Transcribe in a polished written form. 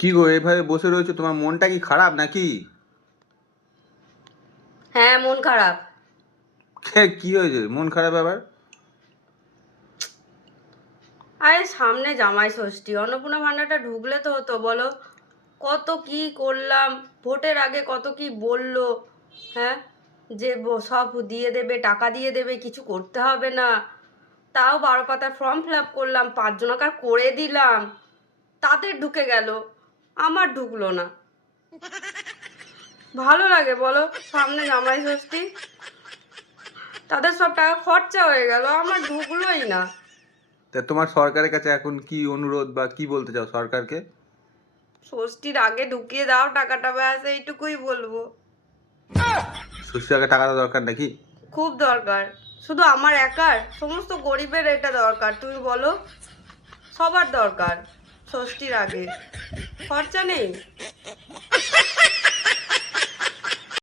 কি গো এভাবে বসে রয়েছো, তোমার মনটা কি খারাপ নাকি? হ্যাঁ, মন খারাপ। কি হয়েছে মন খারাপ আবার? আরে সামনে জামাই ষষ্ঠী, অন্নপূর্ণা ভাণ্ডারটা ঢুকলে তো হতো বলো। কত কি করলাম, ভোটের আগে কত কি বললো। হ্যাঁ, যে সব দিয়ে দেবে, টাকা দিয়ে দেবে, কিছু করতে হবে না। তাও 12 পাতার ফর্ম ফিল আপ করলাম, 5 জনকার করে দিলাম, তাদের ঢুকে গেল, আমার ঢুকলো না। ভালো লাগে বলো? সামনে জামাই ষষ্ঠী, তাদের সব টাকা খরচা হয়ে গেল, আমার ঢুকলোই না। তা তোমার সরকারের কাছে এখন কি অনুরোধ বা কি বলতে চাও সরকারকে? ষষ্ঠীর আগে ঢুকিয়ে দাও টাকাটা, ব্যাস এইটুকুই বলবো। ষষ্ঠীর আগে টাকাটা দরকার নাকি? খুব দরকার। শুধু আমার একার, সমস্ত গরিবের এটা দরকার, তুমি বলো। সবার দরকার ষষ্ঠীর আগে, খরচা নেই।